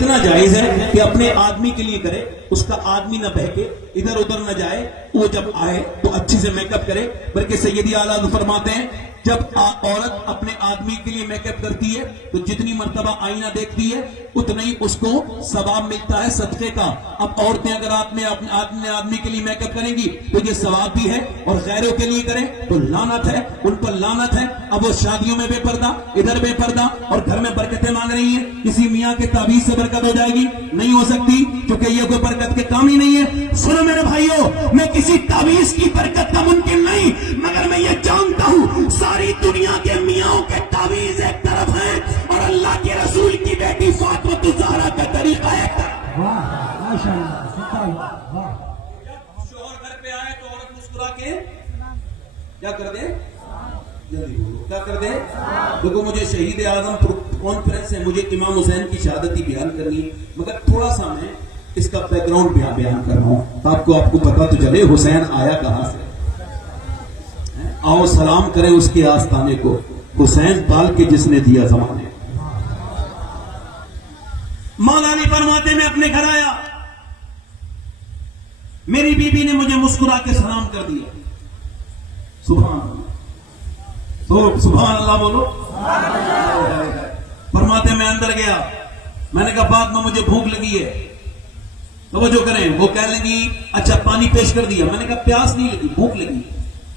اتنا جائز ہے کہ اپنے آدمی کے لیے کرے، اس کا آدمی نہ بہکے، ادھر ادھر نہ جائے، وہ جب آئے تو اچھی سے میک اپ کرے۔ بلکہ سیدی اعلیٰ فرماتے ہیں جب عورت اپنے آدمی کے لیے میک اپ کرتی ہے تو جتنی مرتبہ آئینہ دیکھتی ہے اتنا ہی اس کو ثواب ملتا ہے صدقے کا۔ اب عورتیں اگر اپنے آدمی کے لیے میک اپ کریں گی تو یہ ثواب بھی ہے، اور غیروں کے لیے کریں تو لعنت ہے، ان پر لعنت ہے۔ اب وہ شادیوں میں بے پردہ، ادھر بے پردہ، اور گھر میں برکتیں مانگ رہی ہیں، کسی میاں کے تعویذ سے برکت ہو جائے گی؟ نہیں ہو سکتی، کیونکہ یہ کوئی برکت کے کام ہی نہیں ہے۔ سنو میرے بھائیوں، میں کسی تعویذ کی برکت کا ممکن نہیں، مگر میں یہ جانتا ہوں ساری دنیا کے میاں کے تعویذ ایک طرف ہیں اور اللہ کے رسول کی بیٹی فاطمہ الزہرا کا طریقہ ایک طرف۔ شوہر گھر پہ آئے تو عورت مسکرا کے کیا کر دے؟ کیا کر دے؟ دیکھو مجھے شہید اعظم کانفرنس سے مجھے امام حسین کی شہادتی بیان کرنی ہے، مگر تھوڑا سا میں اس کا بیک گراؤنڈ بیان کر رہا ہوں آپ کو پتا تو چلے حسین آیا کہاں سے۔ آؤ سلام کریں اس کے آستانے کو، حسین پال کے جس نے دیا زمانے۔ مولا علی فرماتے میں اپنے گھر آیا، میری بیوی نے مجھے مسکرا کے سلام کر دیا۔ سبحان اللہ، تو سبحان اللہ بولو۔ فرماتے میں اندر گیا، میں نے کہا بعد میں مجھے بھوک لگی ہے، توجہ کریں۔ وہ کہنے لگی اچھا پانی پیش کر دیا، میں نے کہا پیاس نہیں لگی، بھوک لگی،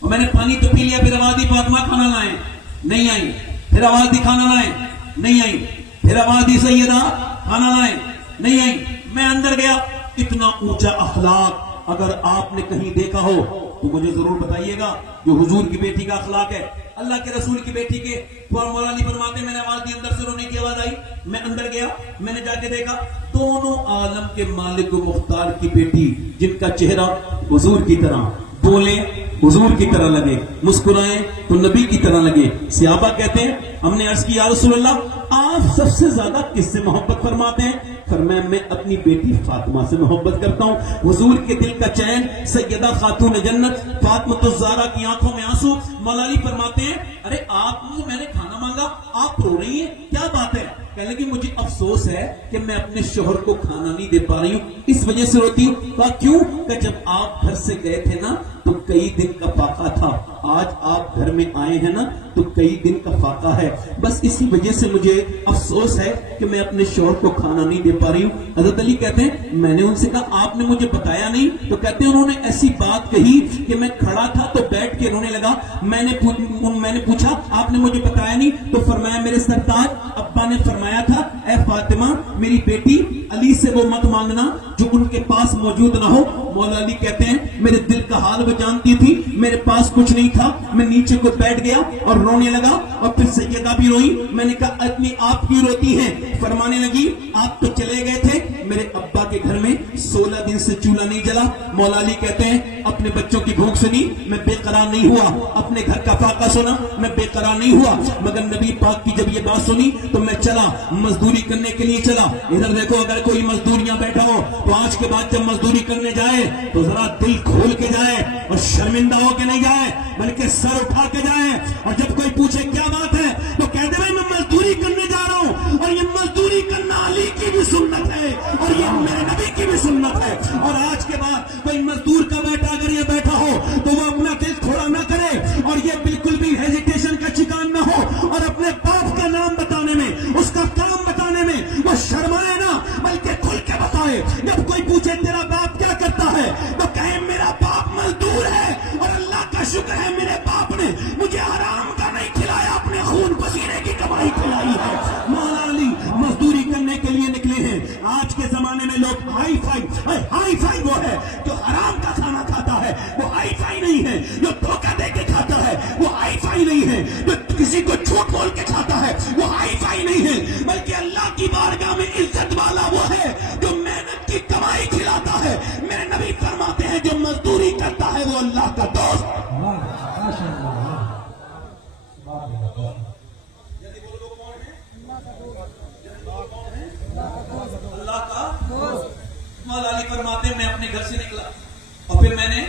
اور میں نے پانی تو پی لیا۔ پھر آواز دی فاطمہ کھانا لائیں، نہیں آئی۔ پھر آواز دی کھانا لائیں، نہیں آئی۔ پھر آواز دی سیدہ کھانا لائیں، نہیں آئی۔ میں اندر گیا، اتنا اونچا اخلاق اگر آپ نے کہیں دیکھا ہو تو مجھے ضرور بتائیے گا، جو حضور کی بیٹی کا اخلاق ہے، اللہ کے رسول کی بیٹی کے۔ مولا علی فرماتے میں نے آواز دی، اندر سے رونے کی آواز آئی، میں اندر گیا، میں نے جا کے دیکھا دونوں عالم کے مالک و مختار کی بیٹی، جن کا چہرہ حضور کی طرح، بولیں حضور کی طرح لگے، مسکرائیں تو نبی کی طرح لگے۔ صحابہ کہتے ہیں ہم نے عرض کی یا رسول اللہ آپ سب سے زیادہ کس سے محبت فرماتے ہیں؟ فرمایا میں اپنی بیٹی فاطمہ سے محبت کرتا ہوں۔ حضور کے دل کا چین، سیدہ خاتون جنت فاطمہ الزہرا کی آنکھوں میں آنسو۔ مولا علی فرماتے ہیں ارے آپ نے، میں نے کھانا مانگا آپ رو رہی ہیں، کیا بات ہے؟ کہنے لگی مجھے افسوس ہے کہ میں اپنے شوہر کو کھانا نہیں دے پا رہی ہوں، اس وجہ سے روتی ہوں۔ کہا کیوں؟ کہ جب آپ گھر سے گئے تھے نا تو کئی دن کا فاقہ تھا، آج آپ گھر میں آئے ہیں نا تو کئی دن کا فاقہ ہے، بس اسی وجہ سے مجھے افسوس ہے کہ میں اپنے شوہر کو کھانا نہیں دے پا رہی ہوں۔ حضرت علی کہتے ہیں میں نے ان سے کہا آپ نے مجھے بتایا نہیں؟ تو کہتے ہیں انہوں نے ایسی بات کہی کہ میں کھڑا تھا تو بیٹھ کے رونے لگا۔ میں نے پوچھا آپ نے مجھے بتایا نہیں؟ تو فرمایا میرے سرتاج ابا نے فرمایا تھا اے فاطمہ میری بیٹی علی سے وہ مت مانگنا جو ان کے پاس موجود نہ ہو۔ مولا علی کہتے ہیں میرے دل کا حال وہ جانتی تھی، میرے پاس کچھ نہیں تھا، میں نیچے کو بیٹھ گیا اور رونے لگا، اور پھر سیدہ بھی روئی۔ میں نے کہا اتنی آپ کیوں روتی ہیں؟ فرمانے لگی آپ تو چلے گئے تھے، میرے ابا کے گھر میں 16 دن سے چولہا نہیں جلا۔ مولا علی کہتے ہیں اپنے بچوں کی بھوک سنی میں بے قرار نہیں ہوا، اپنے گھر کا فاقہ سنا میں بے قرار نہیں ہوا، مگر نبی پاک کی جب یہ بات سنی تو میں چلا، مزدوری کرنے کے لیے چلا۔ ادھر دیکھو اگر کوئی مزدوریاں بیٹھا ہو تو آج کے بعد جب مزدوری کرنے جائے تو ذرا دل کھول کے جائے اور شرمندہ ہو کے نہیں جائے، بلکہ سر اٹھا کے جائے، اور جب کوئی پوچھے کیا بات ہے تو کہہ دے میں مزدوری کرنے جا رہا ہوں، اور یہ مزدوری کرنا علی کی بھی سنت ہے اور یہ میرے نبی کی بھی سنت ہے۔ اور آج کے بعد کوئی مزدور کا بیٹا اگر یہ بیٹھا ہو تو وہ اپنا دل تھوڑا نہ کرے اور یہ بالکل بھی ہیزیٹیشن کا شکار نہ ہو، اور اپنے باپ کا نام بتانے میں، اس کا کام بتانے میں وہ شرمائے نہ، بلکہ کھل کے بتائے۔ جب کوئی پوچھے تیرا باپ کیا کرتا ہے تو کہے میرا باپ مزدور ہے، اور اللہ کا شکر ہے میرے باپ نے مجھے حرام کا نہیں کھلایا، اپنے خون پسینے کی کمائی کھلائی ہے۔ مولا علی مزدوری کرنے کے لیے نکلے ہیں۔ آج کے زمانے میں لوگ ہائی فائی وہ ہے جو حرام کا کھانا کھاتا ہے، وہ ہائی فائی نہیں ہے۔ جو دھوکہ دے کے کھاتا ہے وہ ہائی فائی نہیں ہے۔ جو کسی کو جھوٹ بول کے کھاتا ہے وہ ہائی فائی نہیں ہے، بلکہ اللہ کی بارگاہ میں عزت والا وہ ہے جو محنت کی کمائی کھلاتا ہے۔ میرے نبی فرماتے ہیں جو مزدوری کرتا ہے وہ اللہ کا دوست۔ اللہ کا مولا علی فرماتے ہیں میں اپنے گھر سے نکلا اور پھر میں نے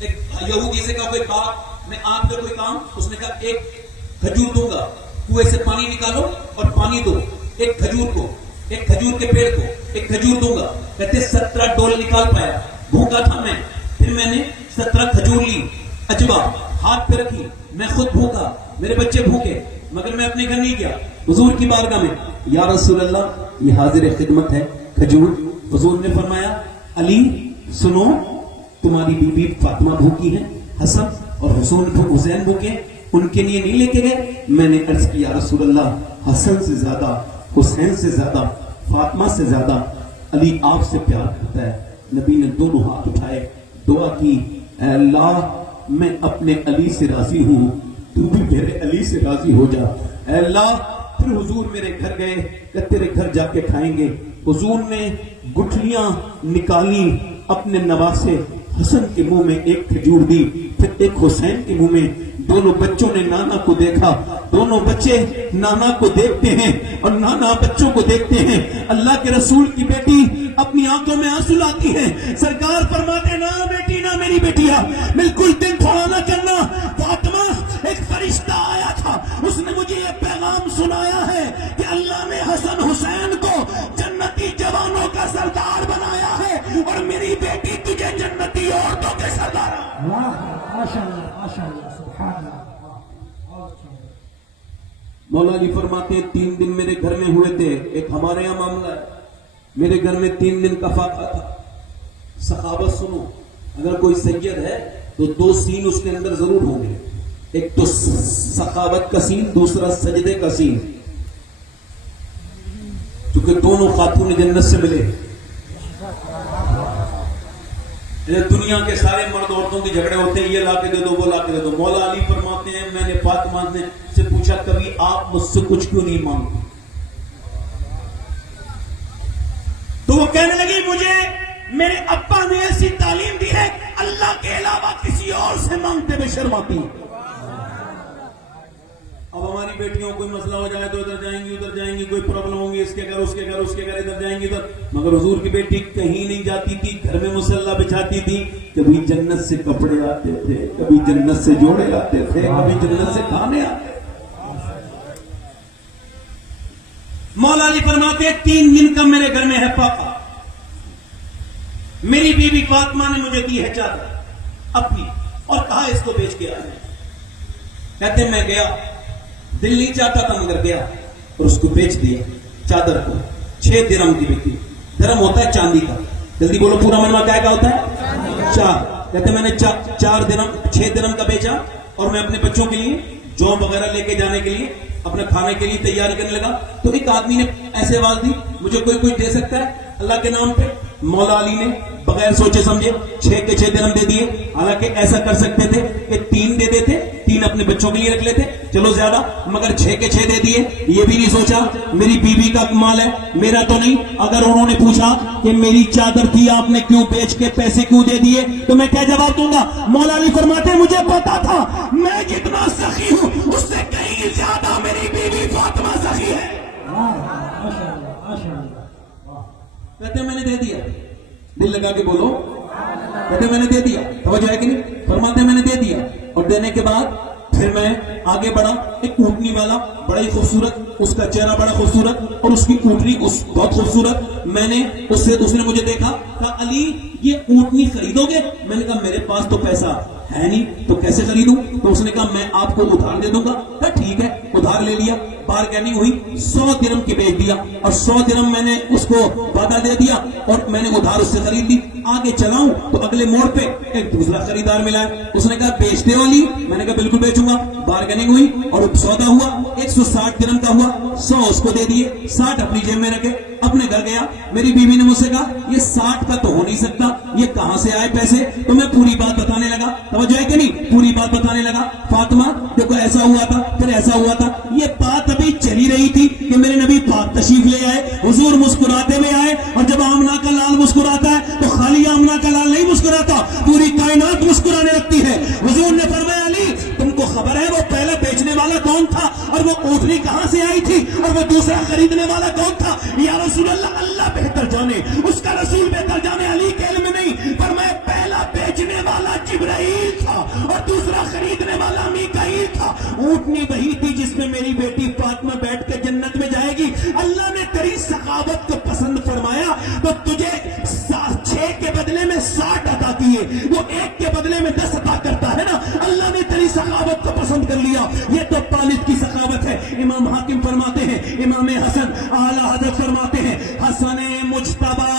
ایک یہودی سے کہا کوئی بات میں آپ پہ کوئی کام، اس نے کہا ایک کھجور دوں گا، کنویں سے پانی نکالو اور پانی دو، ایک کھجور کو ایک کھجور کے پیڑ کو ایک کھجور دوں گا. کہتے 17 ڈول نکال پایا. بھوکا تھا میں, پھر میں نے 17 کھجور لی, اجوا ہاتھ پہ رکھی, میں خود بھوکا, میرے بچے بھوکے, مگر میں اپنے گھر نہیں گیا, حضور کی بارگاہ میں, یا رسول اللہ یہ حاضر خدمت ہے کھجور. حضور نے فرمایا علی سنو, تمہاری بی بی فاطمہ بھوکی ہے, حسن اور حسین بھوکے, ان کے لیے نہیں لے کے گئے. میں نے عرض کیا یا رسول اللہ حسن سے زیادہ, حسین سے زیادہ, فاطمہ سے زیادہ علی آپ سے پیار کرتا ہے. نبی نے دونوں ہاتھ اٹھائے, دعا کی, اے اللہ میں اپنے علی سے راضی ہوں, تو بھی میرے علی سے راضی ہو جا. اے اللہ. پھر حضور میرے گھر گئے کہ تیرے گھر جا کے کھائیں گے. حضور نے گٹھلیاں نکالی, اپنے نواسے حسن کے منہ میں ایک کھجور دی, پھر ایک حسین کے منہ میں. دونوں بچوں نے نانا کو دیکھا, دونوں بچے نانا کو دیکھتے ہیں اور نانا بچوں کو دیکھتے ہیں. اللہ کے رسول کی بیٹی اپنی آنکھوں میں آنسو لاتی ہے. سرکار فرماتے نہ بیٹی نہ میری بیٹیا, بالکل دل تھوڑا نہ کرنا. فاطمہ ایک فرشتہ آیا تھا, اس نے مجھے یہ پیغام سنایا ہے کہ اللہ نے حسن حسین کو جنتی جوانوں کا سردار بنایا ہے اور میری بیٹی تجھے جنتی عورتوں کے سردار. مولا علی فرماتے ہیں 3 دن میرے گھر میں ہوئے تھے. ایک ہمارے یہاں معاملہ ہے, میرے گھر میں 3 دن کا فاقہ تھا. سخاوت سنو, اگر کوئی سید ہے تو 2 سین اس کے اندر ضرور ہوں گے. ایک تو سخاوت کا سین, دوسرا سجدے کا سین, کیونکہ دونوں خاتون جنت سے ملے. دنیا کے سارے مرد عورتوں کے جھگڑے ہوتے ہیں, یہ لا کے دے دو وہ لا کے دے دو. مولا علی فرماتے ہیں میں نے فاطمہ سے پوچھا کبھی آپ مجھ سے کچھ کیوں نہیں مانگتے؟ تو وہ کہنے لگی مجھے میرے ابا نے ایسی تعلیم دی ہے اللہ کے علاوہ کسی اور سے مانگتے ہوئے شرماتی. اب ہماری بیٹیوں کوئی مسئلہ ہو جائے تو ادھر جائیں گی ادھر جائیں گی, کوئی پرابلم ہوگی اس کے گھر اس کے گھر اس کے گھر, ادھر جائیں گی ادھر. مگر حضور کی بیٹی کہیں نہیں جاتی تھی, گھر میں مصلی بچھاتی تھی. کبھی جنت سے کپڑے آتے تھے, کبھی جنت سے جوڑے آتے تھے, کبھی جنت سے کھانے آتے. مولا علی فرماتے 3 دن کا میرے گھر میں ہے پاپا. میری بیوی فاطمہ نے مجھے دی ہے چادر اپنی اور کہا اس کو بیچ کے آئے. کہتے میں گیا, دل نہیں چاہتا تھا مگر گیا اور اس کو بیچ دیا. چادر کو 6 درہم کی بکی. درہم ہوتا ہے چاندی کا, جلدی بولو پورا منوا کیا ہوتا ہے 4. کہتے میں نے 4 درہم 6 درہم کا بیچا اور میں اپنے بچوں کے لیے جوب وغیرہ لے کے جانے کے لیے اپنے کھانے کے لیے تیاری کرنے لگا. تو ایک آدمی نے ایسے آواز دی مجھے کوئی دے سکتا ہے اللہ کے نام پہ؟ مولا علی نے بغیر سوچے سمجھے 6 کے 6 درہم دے دیے. حالانکہ ایسا کر سکتے تھے کہ 3 دے دیتے, 3 اپنے بچوں کے لیے رکھ لیتے, چلو زیادہ, مگر 6 کے 6 دے دیے. یہ بھی نہیں سوچا میری بیوی کا مال ہے میرا تو نہیں. اگر انہوں نے پوچھا کہ میری چادر تھی آپ نے کیوں بیچ کے پیسے کیوں دے دیے تو میں کیا جواب دوں گا؟ مولا علی فرماتے مجھے پتا تھا میں جتنا سخی ہوں اس سے کہیں زیادہ میری بیوی فاطمہ سخی ہے. کہتے میں نے دے دیا. دل لگا کے بولو, کہتے میں نے دے دیا. توجہ ہے کہ نہیں؟ فرماتے میں نے دے دیا اور دینے کے بعد پھر میں آگے بڑھا. ایک اونٹنی والا بڑا ہی خوبصورت, اس کا چہرہ بڑا خوبصورت اور اس کی اونٹنی بہت خوبصورت. میں نے اس نے مجھے دیکھا, کہا علی یہ اونٹنی خریدو گے؟ میں نے کہا میرے پاس تو پیسہ ہے نہیں تو کیسے خریدوں؟ تو اس نے کہا میں آپ کو ادھار دے دوں گا. کہا ٹھیک ہے, ادھار لے لیا. بارگیننگ ہوئی, 100 درہم کی بیچ دیا اور 100 درہم میں نے اس کو وعدہ دے دیا اور میں نے ادھار اس سے خرید لی. آگے چلاؤں تو اگلے موڑ پہ ایک دوسرا خریدار ملا ہے. اس نے کہا بیچتے والی؟ میں نے کہا بالکل بیچوں گا. بارگیننگ ہوئی اور سودا ہوا, 160 درہم کا ہوا. 100 اس کو دے دیے, 60 اپنی جیب میں رکھے, اپنے گھر گیا. میری بیوی نے مجھ سے کہا یہ 60 کا تو ہو نہیں سکتا, یہ کہاں سے آئے پیسے؟ تو میں پوری بات بتانے لگا. توجہ ہے کہ نہیں؟ پوری بات بتانے لگا. فاطمہ دیکھو ایسا ہوا تھا پھر ایسا ہوا تھا. یہ بات ابھی چلی رہی تھی کہ میرے نبی پاک تشریف لے آئے, حضور مسکراتے ہوئے آئے. اور جب آمنہ کا لال مسکراتا ہے تو خالی آمنہ کا لال نہیں مسکراتا, پوری کائنات مسکرانے لگتی ہے. حضور نے فرمایا علی تم کو خبر ہے وہ پہلا بیچنے والا کون تھا اور وہ اونٹنی کہاں سے آئی تھی اور وہ دوسرا خریدنے والا کون تھا؟ یا رسول اللہ اللہ بہتر جانے, اس کا رسول بہتر جانے, علی کے علم نہیں. فرمایا پہلا بیچنے والا جبرائیل تھا اور دوسرا خریدنے والا میکائیل تھا. اونٹنی وہی تھی جس میں میری بیٹی فاطمہ بیٹھ کے جنت میں جائے گی. اللہ نے تیری سخاوت کو پسند فرمایا تو تجھے 6 کے بدلے میں 60 عطا کیے. وہ 1 کے بدلے میں 10 عطا کرتا ہے نا. اللہ نے تیری سخاوت کو پسند کر لیا. یہ تو پالت کی سخاوت ہے. امام حاکم فرماتے ہیں, امام حسن اعلیٰ حضرت فرماتے ہیں, حسن مجتبی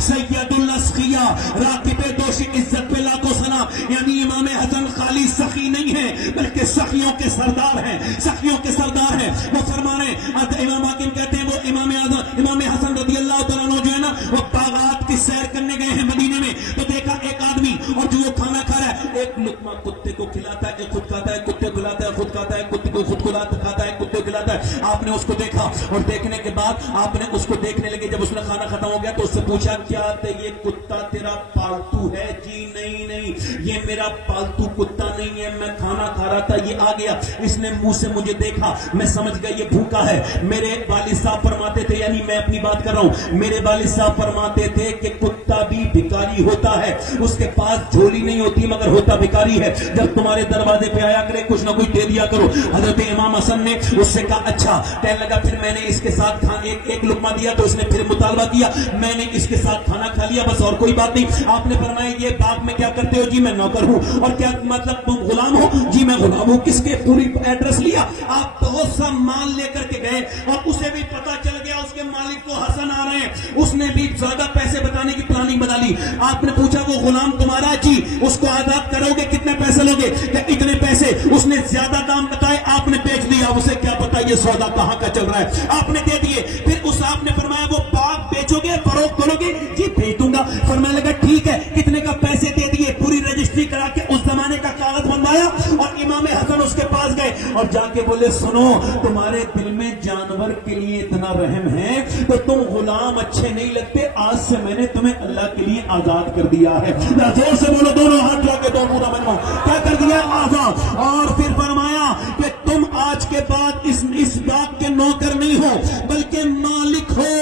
سید الاسقیاء راکب دوش عزت پہ لاکھوں سنا. یعنی امام حسن خالی سخی نہیں ہے بلکہ سخیوں کے سردار ہیں, سخیوں کے سردار ہیں. وہ فرما رہے ہیں, امام حاکم کہتے ہیں وہ امام حسن رضی اللہ تعالیٰ عنہ جو ہے نا وہ باغات کی سیر کرنے گئے ہیں مدینے میں. تو دیکھا ایک آدمی اور جو وہ کھانا کھا رہا ہے, ایک لقمہ کتے کو کھلاتا ہے, ایک خود کھاتا ہے, کتے کو کھلاتا ہے, خود کھاتا ہے, کتے کو خود کھاتا ہے, کتے کو کھلاتا ہے. آپ نے اس کو دیکھا اور دیکھنے کے بعد آپ نے اس کو دیکھنے لگے. جب اس نے کھانا ختم ہو گیا تو اس سے پوچھا کیا یہ کتا تیرا پالتو ہے؟ جی نہیں, یہ میرا پالتو کتا نہیں ہے, میں کھانا کھا رہا تھا یہ آ گیا. اس نے منہ سے مجھے دیکھا, میں سمجھ گیا یہ بھوکا ہے. میرے والد صاحب فرماتے تھے, یعنی میں اپنی بات کر رہا ہوں, میرے والد صاحب فرماتے تھے کہ کتا بھی بھکاری ہوتا ہے, اس کے پاس جھولی نہیں ہوتی مگر ہوتا بھکاری ہے. جب تمہارے دروازے پہ آیا کرے کچھ نہ کچھ دے دیا کرو. حضرت امام حسن نے اس سے کہا اچھا. کہنے لگا پھر میں نے اس کے ساتھ ایک لقمہ دیا تو اس نے پھر مطالبہ کیا, میں نے اس کے ساتھ کھانا کھا لیا بس اور کوئی بات نہیں. آپ نے فرمایا یہ باغ میں کیا کرتے ہو؟ جی میں نوکر ہوں. اور کیا مطلب تم غلام ہو؟ جی میں غلام ہوں. کس کے پوری ایڈریس لیا. آپ بہت سا مال لے کر کے گئے اور اسے بھی پتا چل گیا اس کے مالک کو حسن آ رہے ہیں. اس نے بھی زیادہ پیسے بتانے کی پلاننگ بنا لی. آپ نے پوچھا وہ غلام تمہارا؟ جی. اس کو آزاد کرو گے کتنے پیسے لوگے؟ کہ اتنے پیسے. اس نے زیادہ دام بتائے, آپ نے بیچ دیا. اسے کیا پتا یہ سودا کہاں کا چل رہا ہے, آپ نے دے دیے. پھر اس آپ نے فرمایا وہ باغ بیچو گے, فروخت کرو گے؟ جی بیچ دوں گا. فرمانے لگا ٹھیک ہے, کتنے کا پیسے دے دیے. پوری رجسٹری کرا کے اس زمانے کا کاغذ بنوایا اور امام حسن اس کے پاس گئے اور جا کے بولے سنو, تمہارے دل میں جانور کے لیے اتنا رحم ہے تو تم غلام اچھے نہیں لگتے, آج سے میں نے تمہیں اللہ کے لیے آزاد کر دیا ہے. زور سے بولو, دونوں ہاتھ جا کے دو پورا منو, کیا کر دیا؟ آزاد. اور پھر فرمایا کہ تم آج کے بعد اس باغ کے نوکر نہیں ہو بلکہ مالک ہو.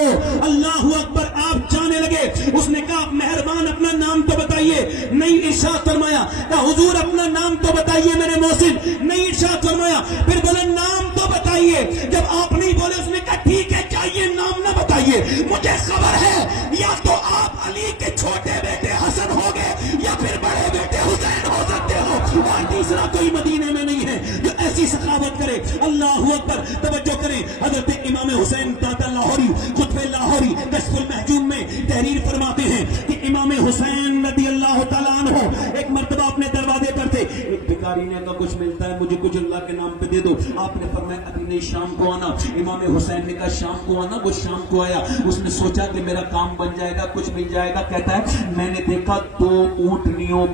اللہ اکبر. آپ جانے لگے. اس نے کہا مہربان اپنا نام تو بتائیے. نہیں ارشاد فرمایا. کہا حضور اپنا نام تو بتائیے میرے محسن. نہیں ارشاد فرمایا. پھر بولے نام تو بتائیے. جب آپ نہیں بولے اس نے کہا ٹھیک ہے, چاہیے نام نہ بتائیے, مجھے خبر ہے یا تو آپ علی کے چھوٹے بیٹے حسن ہو گئے یا پھر بڑے بیٹے حسین ہو سکتے ہو, اور تیسرا کوئی مدینے میں نہیں ہے جو ایسی سخاوت کرے. اللہ اکبر. توجہ کریں, حضرت امام حسین داتا لاہوری خطبہ لاہوری کشف المحجوم میں تحریر فرماتے ہیں کہ امام حسین رضی اللہ تعالیٰ عنہ ایک مرتبہ اپنے دروازے پر تھے. ایک بھکاری نے کہا کچھ ملتا ہے مجھے, کچھ اللہ کے نام پہ دے دو. آپ نے فرمایا ابھی نہیں, شام کو آنا. امام حسین نے کہا شام کو آنا. وہ شام کو آیا. اس نے سوچا کہ میرا کام بن جائے گا, کچھ مل جائے گا. کہتا ہے میں نے دیکھا 2 اونٹنیوں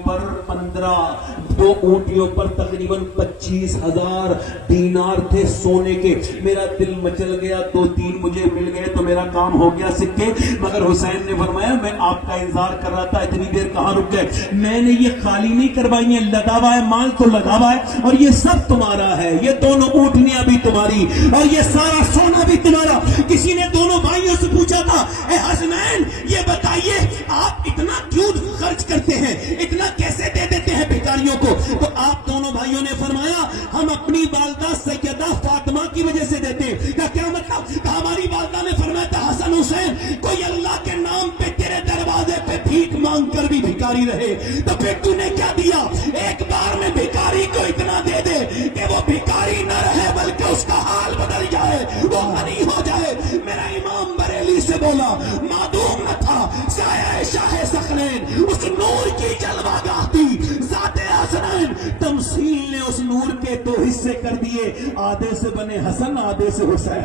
پر تقریباً 25,000 دینار تھے سونے کے. میرا دل مچل گیا, 2-3 مجھے مل گئے تو میرا کام ہو گیا سکے. مگر حسین نے فرمایا میں آپ کا انتظار کر رہا تھا, اتنی دیر کہاں رک گئے. میں نے یہ خالی نہیں کروائی ہیں, لگا ہوا ہے مال تو لگا ہوا ہے, اور یہ سب تمہارا ہے. یہ دونوں اونٹنیاں بھی تمہاری اور یہ سارا سونا بھی تمہارا. کسی نے دونوں بھائیوں سے پوچھا تھا اے حسنین یہ بتائیے آپ اتنا کیوں خرچ کرتے ہیں, اتنا کیسے دے دیتے ہیں بھکاریوں کو؟ تو آپ دونوں بھائیوں نے فرمایا ہم اپنی والدہ سیدہ فاطمہ کی وجہ سے دیتے ہیں. کیا مطلب؟ ہماری والدہ نے فرمایا تھا حسن حسین کوئی اللہ کے نام پہ تیرے دروازے پہ بھیک مانگ کر بھی بھکاری رہے تو پھر تو نے کیا دیا؟ ایک بار میں بھکاری کو اتنا دے دے کہ وہ بھکاری نہ رہے بلکہ اس کا حال بدل جائے, وہ غنی ہو جائے. میرا امام بریلی سے بولا معدوم نہ تھا سایہ شاہ ثقلین, اس نور کی جلوہ گاہ تھی ذات حسنین. تمثیل نے اس نور کے 2 حصے کر دیے, آدھے سے بنے حسن آدھے سے حسین.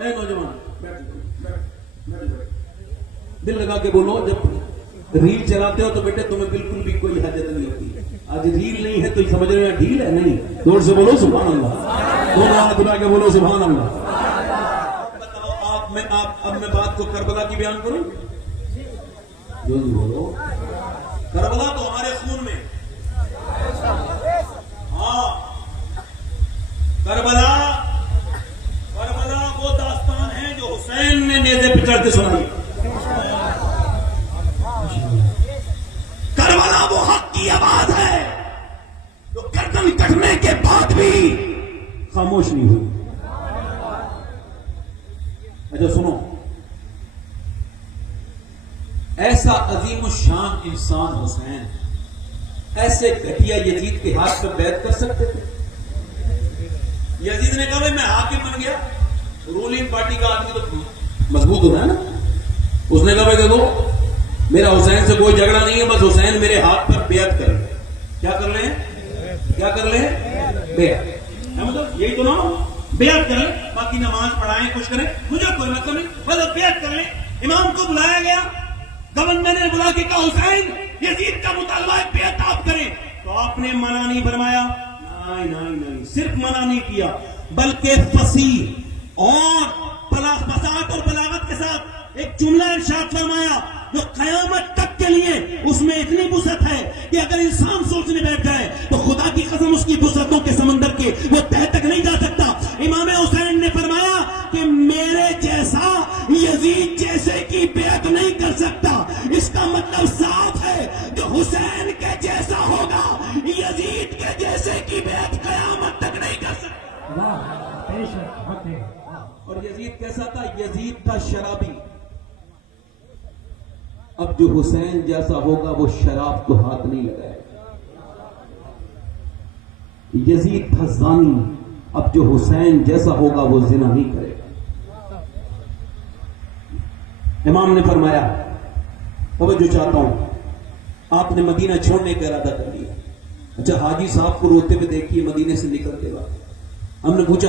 اے نوجوان دل لگا کے بولو, جب ریل چلاتے ہو تو بیٹے تمہیں بالکل بھی کوئی حاجت نہیں ہوتی. آج ریل نہیں ہے تو سمجھ رہے ہیں ڈھیل ہے, نہیں. زور سے بولو سبحان اللہ, دونوں ہاتھ اٹھا کے بولو سبحان اللہ. اب میں بات کو کربلا کی بیان کروں. جو بولو کربلا تو ہمارے خون میں. ہاں کربلا وہ داستان ہے جو حسین نے نیزے پہ چڑھ کے سنائی. کربلا وہ حق کی آواز ہے جو گردن کٹنے کے بعد بھی خاموش نہیں ہوئی. اچھا سنو، ایسا عظیم الشان انسان حسین ایسے گھٹیا یزید کے ہاتھ پر بیعت کر سکتے تھے؟ یزید نے کہا بھائی میں حاکم بن گیا، رولنگ پارٹی کا آدمی تو مضبوط ہوتا ہے نا. اس نے کہا بھائی دیکھو میرا حسین سے کوئی جھگڑا نہیں ہے، بس حسین میرے ہاتھ پر بیعت کر لیں. کیا کر لیں؟ کیا کر لیں؟ بیعت. مطلب یہی تو نا، بیعت کریں، باقی نماز پڑھائیں کچھ کریں، مجھے کوئی مطلب نہیں، بس بیعت کریں. امام کو بلایا گیا، گورنر نے بلا کے کہا حسین یزید کا مطالبہ ہے بیعت آپ کریں. تو آپ نے منع نہیں فرمایا، نہیں، صرف منع نہیں کیا بلکہ فصیح اور فصاحت اور بلاغت کے ساتھ ایک جملہ ارشاد فرمایا جو قیامت تک کے لیے اس میں اتنی وسعت ہے کہ اگر انسان سوچنے بیٹھ جائے تو خدا کی قسم اس کی وسعتوں کے سمندر کے وہ تہ تک نہیں جا سکتا. امام حسین نے فرمایا کہ میرے جیسا یزید جیسے کی بیعت نہیں کر سکتا. اس کا مطلب صاف ہے جو حسین کے جیسا ہوگا یزید کے جیسے کی بیعت قیامت تک نہیں کر سکتا. اور یزید کیسا تھا؟ یزید تھا شرابی. اب جو حسین جیسا ہوگا وہ شراب کو ہاتھ نہیں لگائے گا. یزید تھا زانی. اب جو حسین جیسا ہوگا وہ زنا نہیں کرے گا. امام نے فرمایا توجہ چاہتا ہوں، آپ نے مدینہ چھوڑنے کا ارادہ کر لیا. اچھا حاجی صاحب کو روتے ہوئے دیکھیے مدینے سے نکلتے وقت. ہم نے پوچھا